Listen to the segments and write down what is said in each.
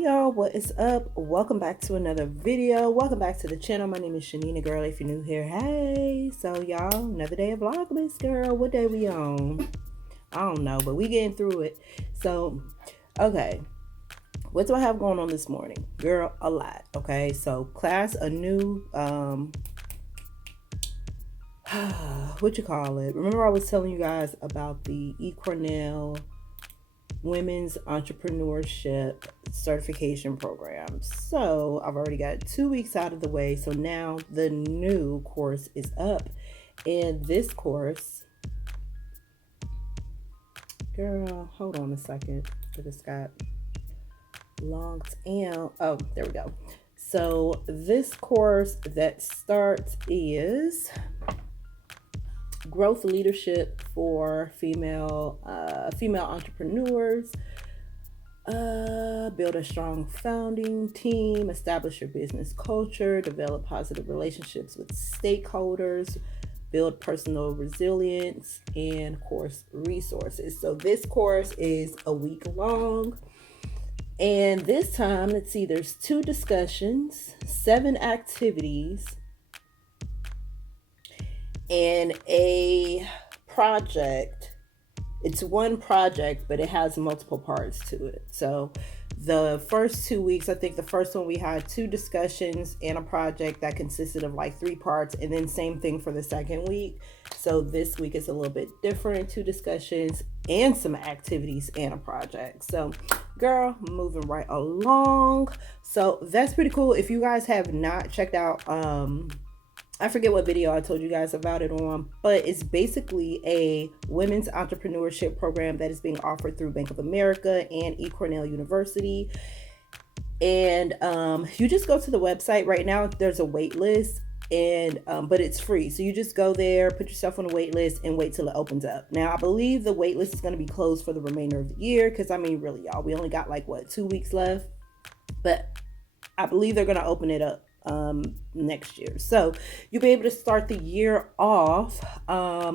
Hey y'all, what is up? Welcome back to another video. Welcome back to the channel. My name is Chanina, girl. If you're new here, hey. So y'all, another day of Vlogmas, girl. What day we on? I don't know, but we getting through it. So, okay. What do I have going on this morning? Girl, a lot. Okay, so class, a new, what you call it? Remember I was telling you guys about the Cornell Women's Entrepreneurship Certification Program. So I've already got 2 weeks out of the way. So now the new course is up. And this course, girl, hold on a second. I just got logged in. Oh, there we go. So this course that starts is growth leadership for female entrepreneurs. Build a strong founding team, establish your business culture, develop positive relationships with stakeholders, build personal resilience, and of course resources. So this course is a week long, and this time, let's see, there's 2 discussions, 7 activities, and a project. It's one project, but it has multiple parts to it. So the first 2 weeks, I think the first one we had 2 discussions and a project that consisted of like 3 parts, and then same thing for the second week. So this week is a little bit different, 2 discussions and some activities and a project. So girl, moving right along. So that's pretty cool. If you guys have not checked out, I forget what video I told you guys about it on, but it's basically a women's entrepreneurship program that is being offered through Bank of America and Cornell University. And you just go to the website. Right now there's a wait list, and but it's free. So you just go there, put yourself on a wait list, and wait till it opens up. Now I believe the wait list is going to be closed for the remainder of the year, because I mean, really, y'all, we only got like what, 2 weeks left, but I believe they're going to open it up next year. So you'll be able to start the year off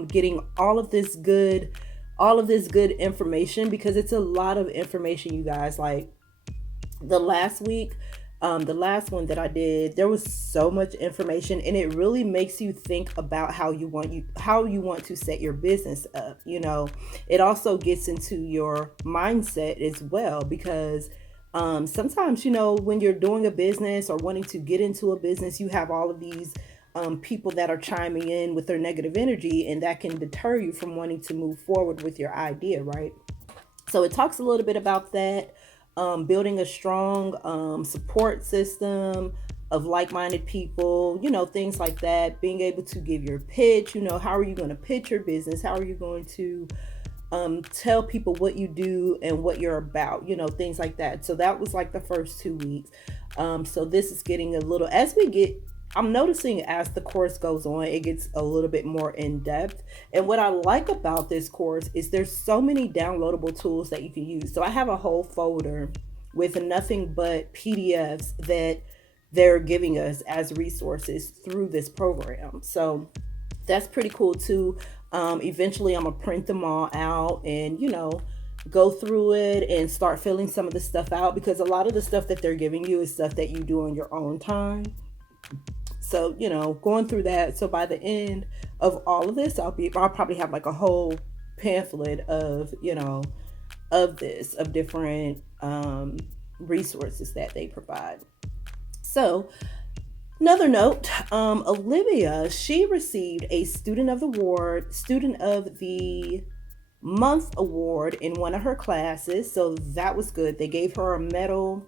getting all of this good information, because it's a lot of information, you guys. Like the last week, the last one that I did, there was so much information, and it really makes you think about how you want to set your business up. You know, it also gets into your mindset as well, because sometimes, you know, when you're doing a business or wanting to get into a business, you have all of these people that are chiming in with their negative energy, and that can deter you from wanting to move forward with your idea, right? So it talks a little bit about that, building a strong support system of like-minded people, you know, things like that, being able to give your pitch. You know, how are you going to pitch your business? How are you going to tell people what you do and what you're about, you know, things like that. So that was like the first 2 weeks. So this is getting a little, I'm noticing as the course goes on, it gets a little bit more in depth. And what I like about this course is there's so many downloadable tools that you can use. So I have a whole folder with nothing but PDFs that they're giving us as resources through this program. So that's pretty cool too. Eventually I'm gonna print them all out and, you know, go through it and start filling some of the stuff out, because a lot of the stuff that they're giving you is stuff that you do on your own time. So, you know, going through that. So by the end of all of this, I'll probably have like a whole pamphlet of, you know, of different resources that they provide. So another note, Olivia, she received a Student of the Month award in one of her classes. So that was good. They gave her a medal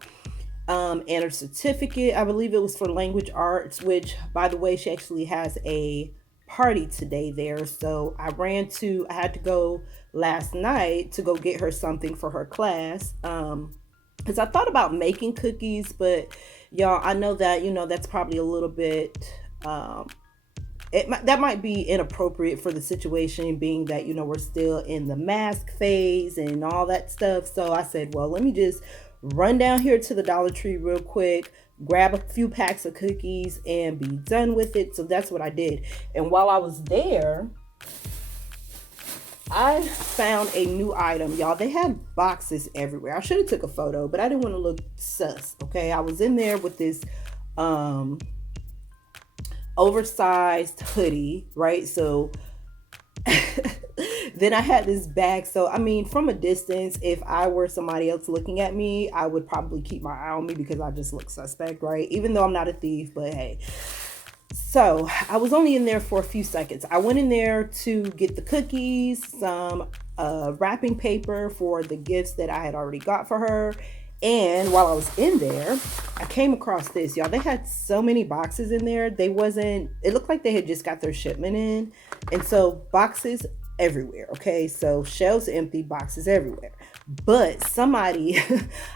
and a certificate. I believe it was for language arts, which, by the way, she actually has a party today there. So I had to go last night to go get her something for her class. Because I thought about making cookies, but y'all, I know that, you know, that's probably a little bit, that might be inappropriate for the situation, being that, you know, we're still in the mask phase and all that stuff. So I said, well, let me just run down here to the Dollar Tree real quick, grab a few packs of cookies and be done with it. So that's what I did. And while I was there, I found a new item, y'all. They had boxes everywhere. I should have took a photo, but I didn't want to look sus. Okay, I was in there with this oversized hoodie, right? So then I had this bag. So I mean, from a distance, if I were somebody else looking at me, I would probably keep my eye on me because I just look suspect, right? Even though I'm not a thief, but hey. So I was only in there for a few seconds. I went in there to get the cookies, some wrapping paper for the gifts that I had already got for her. And while I was in there, I came across this, y'all. They had so many boxes in there. It looked like they had just got their shipment in. And so boxes everywhere. Okay. So shelves empty, boxes everywhere. But somebody,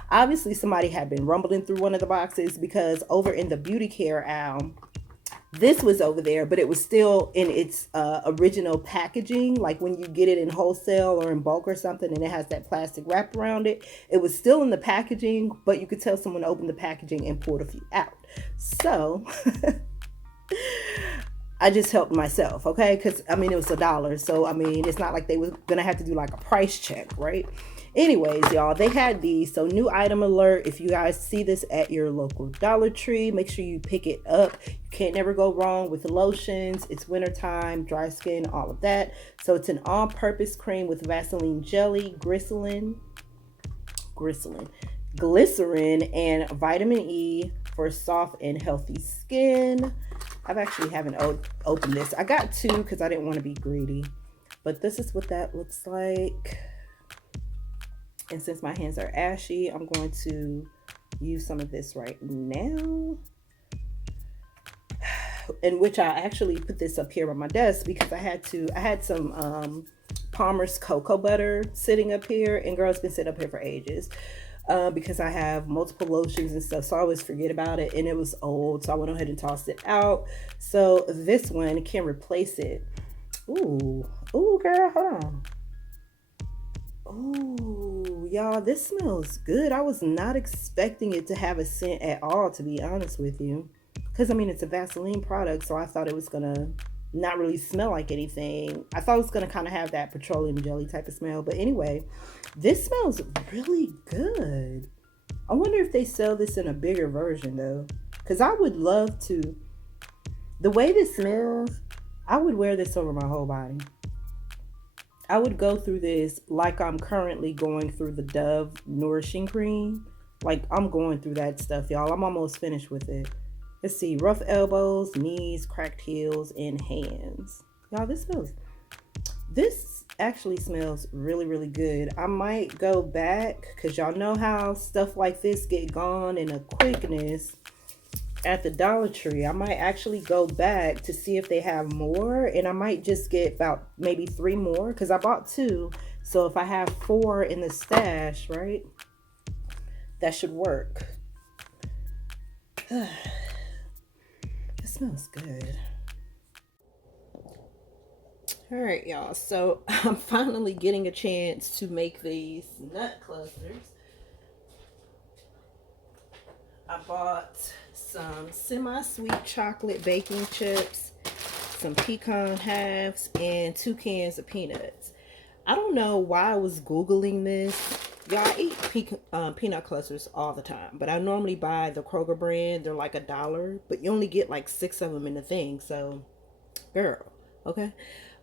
obviously somebody had been rumbling through one of the boxes, because over in the beauty care aisle, this was over there, but it was still in its original packaging. Like when you get it in wholesale or in bulk or something and it has that plastic wrap around it, it was still in the packaging, but you could tell someone opened the packaging and pulled a few out. So I just helped myself, okay? Because, I mean, it was $1. So, I mean, it's not like they was going to have to do like a price check, right? Anyways, y'all, they had these. So new item alert. If you guys see this at your local Dollar Tree, make sure you pick it up. You can't never go wrong with lotions. It's wintertime, dry skin, all of that. So it's an all-purpose cream with Vaseline jelly, glycerin, and vitamin E for soft and healthy skin. I've actually haven't opened this. I got two because I didn't want to be greedy. But this is what that looks like. And since my hands are ashy, I'm going to use some of this right now. In which I actually put this up here on my desk because I had some Palmer's cocoa butter sitting up here, and girl, it's been sitting up here for ages. Because I have multiple lotions and stuff, so I always forget about it, and it was old, so I went ahead and tossed it out. So this one can replace it. Ooh, girl, hold on. Oh, y'all, this smells good. I was not expecting it to have a scent at all, to be honest with you. Because, I mean, it's a Vaseline product, so I thought it was going to not really smell like anything. I thought it was going to kind of have that petroleum jelly type of smell. But anyway, this smells really good. I wonder if they sell this in a bigger version, though. Because I would love to. The way this smells, I would wear this over my whole body. I would go through this like I'm currently going through the Dove Nourishing Cream. Like, I'm going through that stuff, y'all. I'm almost finished with it. Let's see. Rough elbows, knees, cracked heels, and hands. Y'all, this actually smells really, really good. I might go back because y'all know how stuff like this get gone in a quickness at the Dollar Tree. I might actually go back to see if they have more, and I might just get about maybe 3 more because I bought 2. So if I have 4 in the stash, right, that should work. It smells good. All right, y'all, so I'm finally getting a chance to make these nut clusters. I bought some semi-sweet chocolate baking chips, some pecan halves, and 2 cans of peanuts. I don't know why I was Googling this. Y'all, I eat peanut clusters all the time, but I normally buy the Kroger brand. They're like $1, but you only get like 6 of them in the thing. So, girl, okay.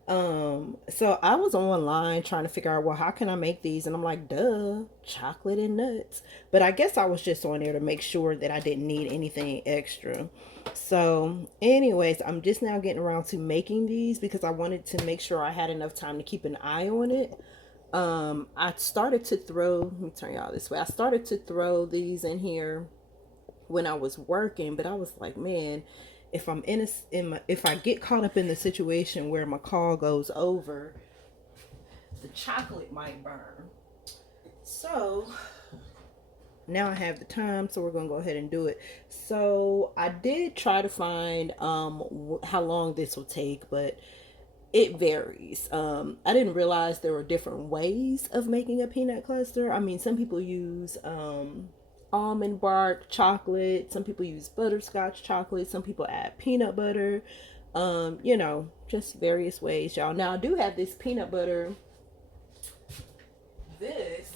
So I was online trying to figure out, well, how can I make these? And I'm like, duh, chocolate and nuts. But I guess I was just on there to make sure that I didn't need anything extra. So anyways, I'm just now getting around to making these because I wanted to make sure I had enough time to keep an eye on it. I started to throw, let me turn y'all this way. I started to throw these in here when I was working, but I was like, man, if I'm if I get caught up in the situation where my call goes over, the chocolate might burn. So now I have the time, so we're gonna go ahead and do it. So I did try to find how long this will take, but it varies. I didn't realize there were different ways of making a peanut cluster. I mean, some people use almond bark chocolate, some people use butterscotch chocolate, some people add peanut butter, you know, just various ways, y'all. Now I do have this peanut butter this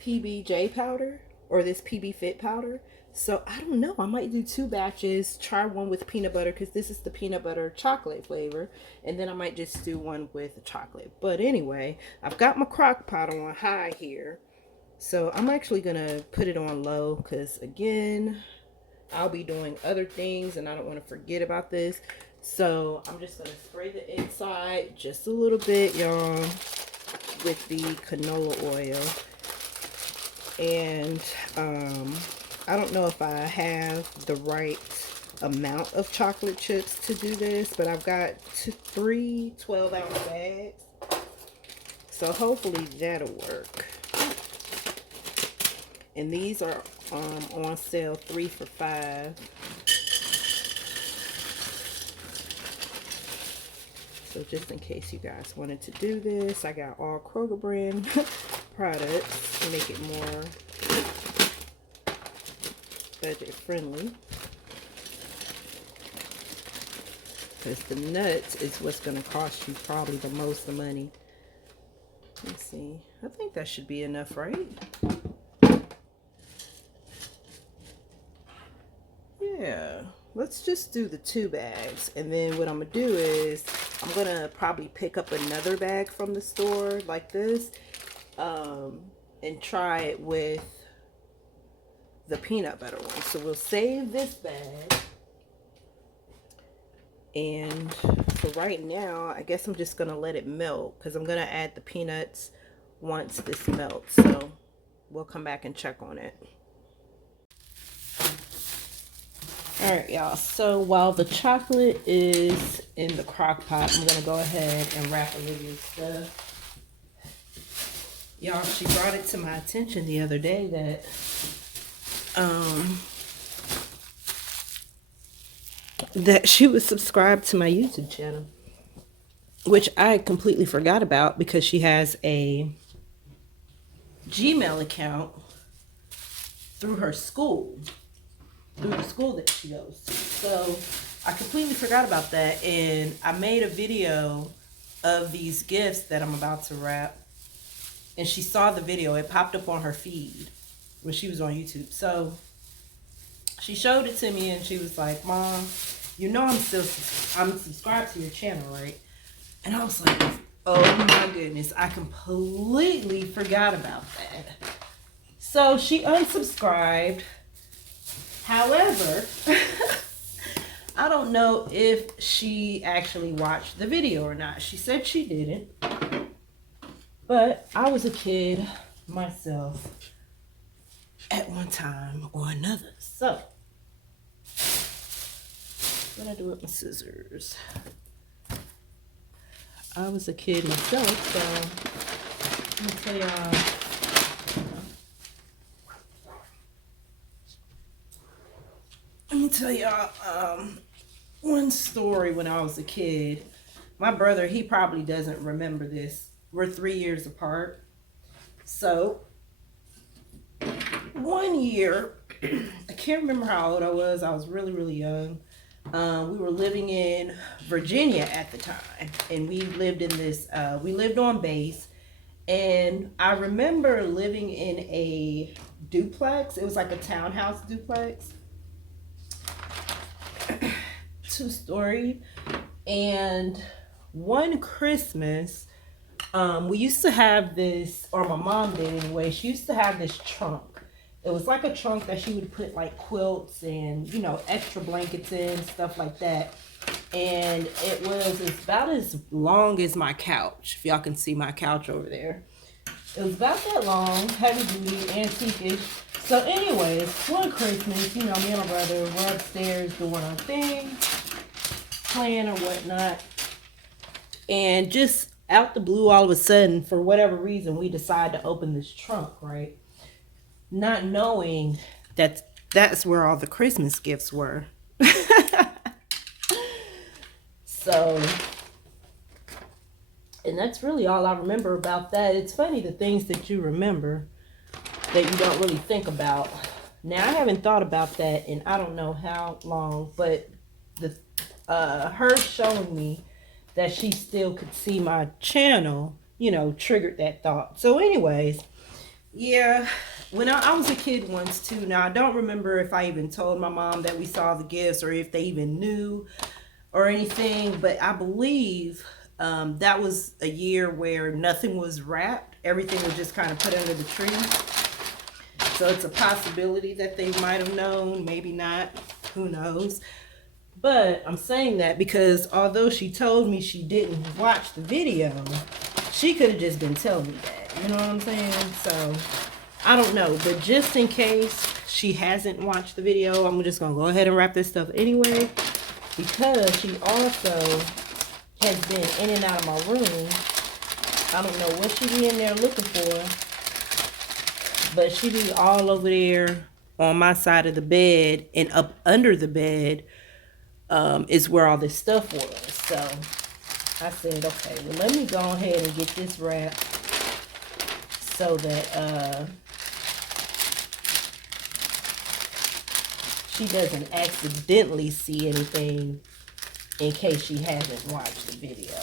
PBJ powder or this PB Fit powder. So I don't know, I might do 2 batches, try one with peanut butter because this is the peanut butter chocolate flavor, and then I might just do one with chocolate. But anyway, I've got my crock pot on high here, so I'm actually gonna put it on low because again, I'll be doing other things and I don't want to forget about this. So I'm just gonna spray the inside just a little bit, y'all, with the canola oil. And I don't know if I have the right amount of chocolate chips to do this, but I've got 3 12-ounce bags, so hopefully that'll work. And these are on sale 3 for $5. So just in case you guys wanted to do this, I got all Kroger brand products to make it more budget friendly, because the nuts is what's going to cost you probably the most money. Let's see, I think that should be enough, right? Yeah, let's just do the 2 bags, and then what I'm gonna do is I'm gonna probably pick up another bag from the store like this, and try it with the peanut butter one. So we'll save this bag, and for right now I guess I'm just gonna let it melt because I'm gonna add the peanuts once this melts. So we'll come back and check on it. All right, y'all, so while the chocolate is in the crock pot, I'm gonna go ahead and wrap Olivia's stuff. Y'all, she brought it to my attention the other day that she was subscribed to my YouTube channel, which I completely forgot about because she has a Gmail account through her school, through the school that she goes to. So I completely forgot about that, and I made a video of these gifts that I'm about to wrap, and she saw the video. It popped up on her feed when she was on YouTube. So she showed it to me and she was like, Mom, you know I'm subscribed to your channel, right? And I was like, oh my goodness, I completely forgot about that. So she unsubscribed. However, I don't know if she actually watched the video or not. She said she didn't, but I was a kid myself at one time or another. So what do I do with my scissors? I was a kid myself, so let me tell y'all. Let me tell y'all one story. When I was a kid, my brother, he probably doesn't remember this. We're 3 years apart. So one year, I can't remember how old I was. I was really, really young. We were living in Virginia at the time, and we lived in this, we lived on base, and I remember living in a duplex. It was like a townhouse duplex, 2-story. And one Christmas, we used to have this, or my mom did anyway, she used to have this trunk. It was like a trunk that she would put like quilts and, you know, extra blankets in, stuff like that. And it was about as long as my couch, if y'all can see my couch over there. It was about that long, heavy duty, antique-ish. So anyways, one Christmas, you know, me and my brother were upstairs doing our thing, playing or whatnot. And just out the blue, all of a sudden, for whatever reason, we decided to open this trunk, right? Not knowing that that's where all the Christmas gifts were. So, and that's really all I remember about that. It's funny, the things that you remember that you don't really think about. Now, I haven't thought about that in I don't know how long, but the her showing me that she still could see my channel you know, triggered that thought. So anyways, yeah, when I was a kid once too. Now I don't remember if I even told my mom that we saw the gifts or if they even knew or anything, but I believe that was a year where nothing was wrapped. Everything was just kind of put under the tree. So it's a possibility that they might have known, maybe not, who knows. But I'm saying that because although she told me she didn't watch the video, she could have just been telling me that. You know what I'm saying? So I don't know. But just in case she hasn't watched the video, I'm just going to go ahead and wrap this stuff anyway. Because she also has been in and out of my room. I don't know what she be in there looking for. But she be all over there on my side of the bed, and up under the bed is where all this stuff was. So I said, okay, well, let me go ahead and get this wrapped so that she doesn't accidentally see anything in case she hasn't watched the video.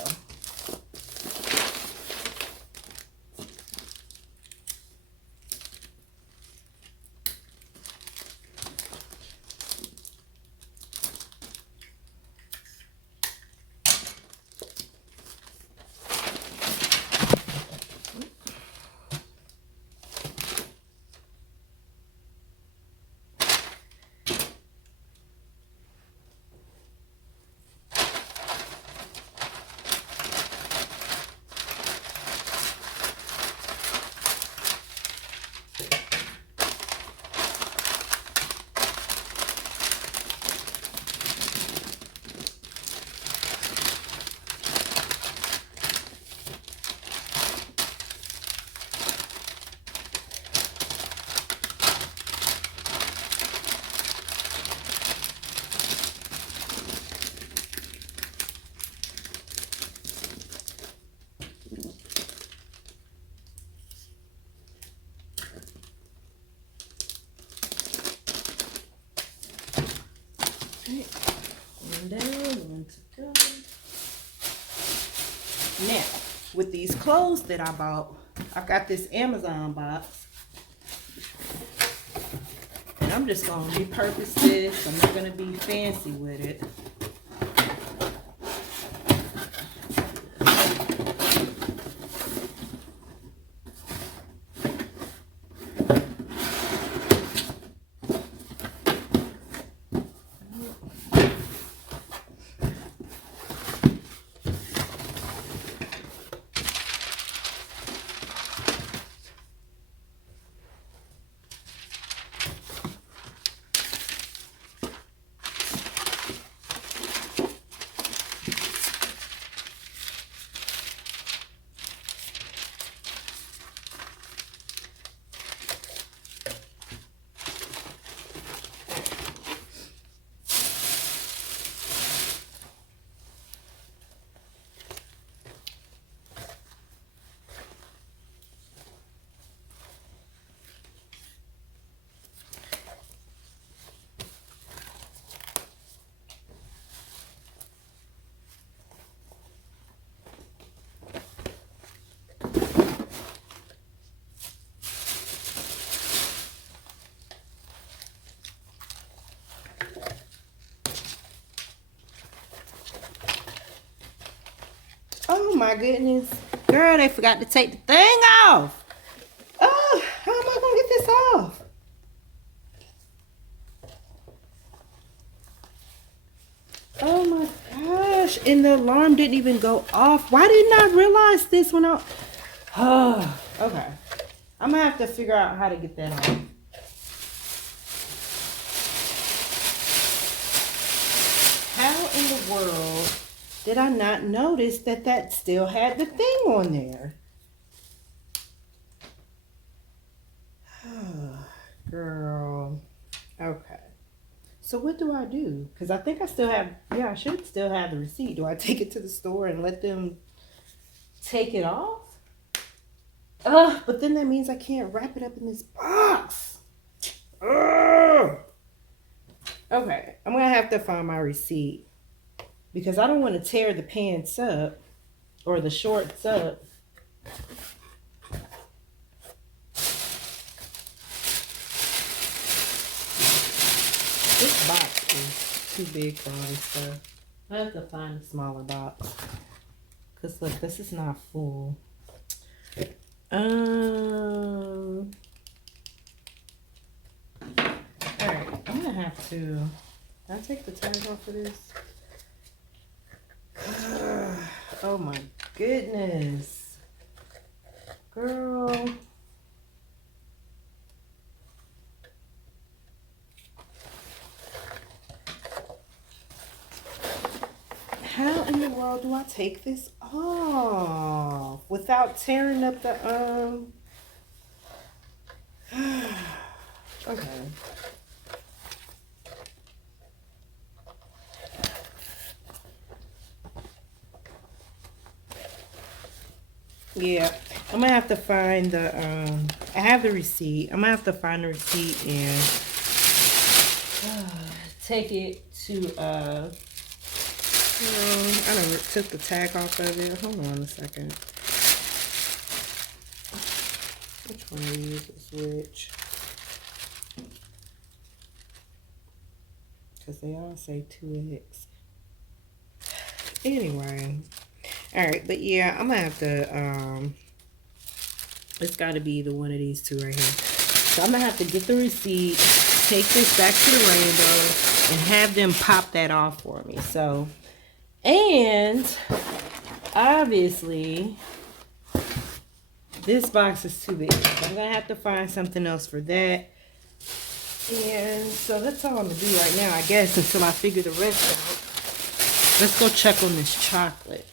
One down, one to go. Now, with these clothes that I bought, I got this Amazon box. And I'm just going to repurpose this. I'm not going to be fancy with it. Oh my goodness. Girl, they forgot to take the thing off. Oh, how am I going to get this off? Oh my gosh. And the alarm didn't even go off. Why didn't I realize this when I... Oh, okay. I'm going to have to figure out how to get that off. How in the world did I not notice that that still had the thing on there? Girl. Okay. So what do I do? Because I think I still have, yeah, I should still have the receipt. Do I take it to the store and let them take it off? But then that means I can't wrap it up in this box. Ugh. Okay, I'm going to have to find my receipt. Because I don't want to tear the pants up or the shorts up This box is too big for all this stuff. I have to find a smaller box. Cause look, this is not full. Alright, I'm gonna have to. Can I take the tag off of this? Oh my goodness. Girl. How in the world do I take this off without tearing up the okay. Yeah, I'm gonna have to find the I have the receipt. I'm gonna have to find the receipt and take it to I done took the tag off of it. Hold on a second. Which one to use is which? Because they all say 2X. Anyway. Alright, but yeah, I'm gonna have to it's gotta be the one of these two right here. So I'm gonna have to get the receipt, take this back to the Rainbow, and have them pop that off for me. So, and obviously this box is too big. So I'm gonna have to find something else for that. And so that's all I'm gonna do right now, I guess, until I figure the rest out. Let's go check on this chocolate.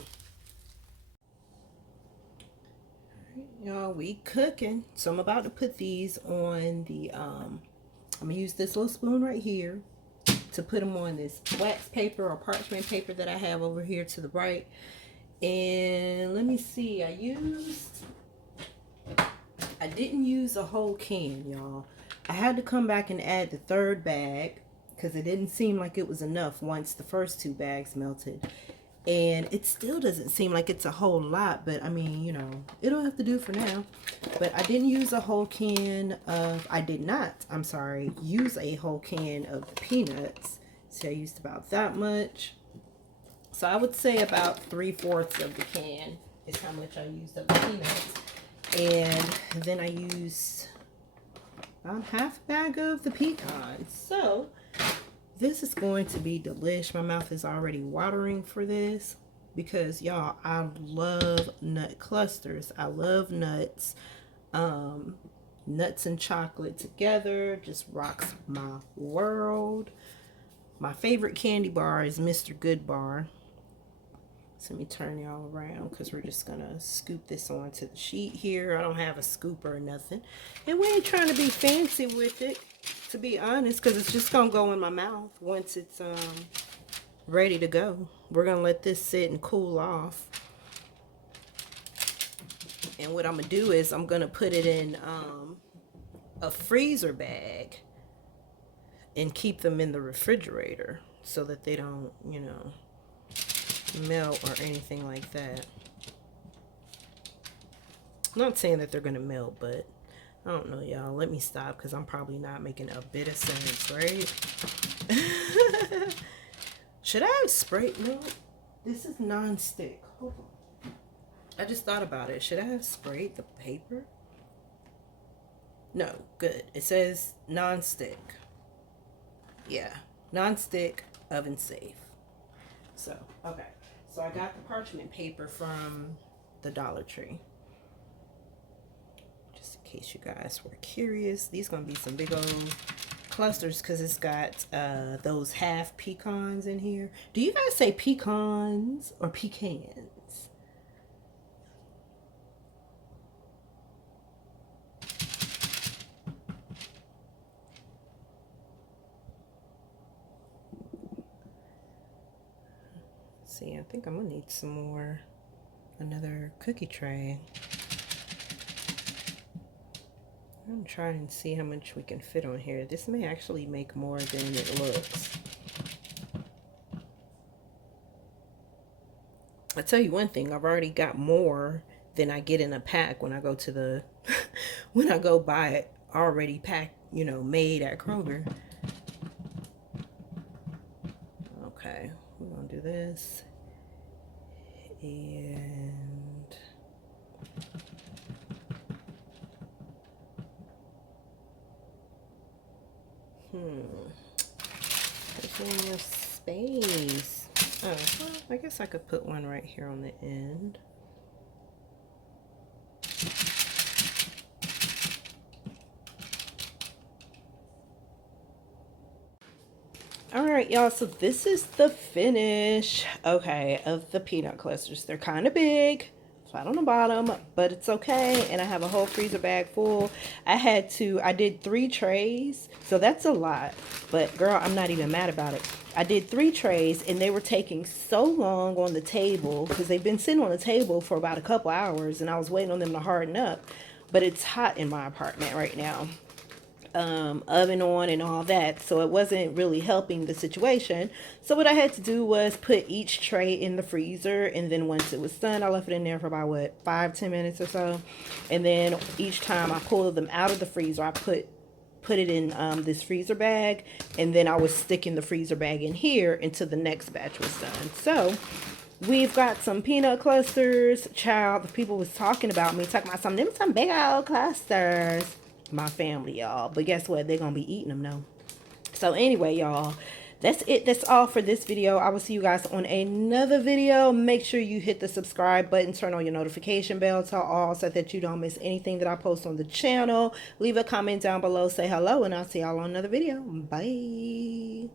Y'all, we cooking. So I'm about to put these on the I'm gonna use this little spoon right here to put them on this wax paper or parchment paper that I have over here to the right. And let me see, I didn't use a whole can, y'all. I had to come back and add the third bag because it didn't seem like it was enough once the first two bags melted. And it still doesn't seem like it's a whole lot, but I mean, you know, it'll have to do for now. But I didn't use a whole can of, I'm sorry, use a whole can of the peanuts. So I used about that much. So I would say about 3/4 of the can is how much I used of the peanuts. And then I used about half a bag of the pecans. So this is going to be delish. My mouth is already watering for this because y'all, I love nut clusters. I love nuts. Nuts and chocolate together just rocks my world. My favorite candy bar is Mr. Good Bar. So let me turn y'all around because we're just gonna scoop this onto the sheet here. I don't have a scooper or nothing. And we ain't trying to be fancy with it, to be honest, because it's just gonna go in my mouth once it's ready to go. We're gonna let this sit and cool off. And what I'm gonna do is I'm gonna put it in a freezer bag and keep them in the refrigerator so that they don't, you know, melt or anything like that. I'm not saying that they're gonna melt, but I don't know, y'all. Let me stop because I'm probably not making a bit of sense, right? Should I have sprayed? No, this is non-stick. Hold on. I just thought about it. Should I have sprayed the paper? No, good. It says non-stick. Yeah, non-stick, oven safe. So, okay. So I got the parchment paper from the Dollar Tree. Just in case you guys were curious. These gonna be some big old clusters because it's got those half pecans in here. Do you guys say pecans or pecans? See, I think I'm gonna need some more, another cookie tray. I'm trying to see how much we can fit on here. This may actually make more than it looks. I'll tell you one thing, I've already got more than I get in a pack when I go to the when I go buy it already packed, you know, made at Kroger. Okay, we're gonna do this. And plenty of space. Oh, well, I guess I could put one right here on the end. All right, y'all, so this is the finish, okay, of the peanut clusters. They're kind of big, flat on the bottom, but it's okay. And I have a whole freezer bag full. I did 3 trays, so that's a lot. But girl, I'm not even mad about it. I did 3 trays, and they were taking so long on the table because they've been sitting on the table for about a couple hours, and I was waiting on them to harden up. But it's hot in my apartment right now. Oven on and all that, so it wasn't really helping the situation. So what I had to do was put each tray in the freezer, and then once it was done, I left it in there for about what, 5-10 minutes or so. And then each time I pulled them out of the freezer, I put it in this freezer bag, and then I was sticking the freezer bag in here until the next batch was done. So we've got some peanut clusters. Child, the people was talking about some big old clusters. My family, y'all, but guess what, they're gonna be eating them now. So anyway, y'all, that's it. That's all for this video. I will see you guys on another video. Make sure you hit the subscribe button, turn on your notification bell to all so that you don't miss anything that I post on the channel. Leave a comment down below, say hello, and I'll see y'all on another video. Bye.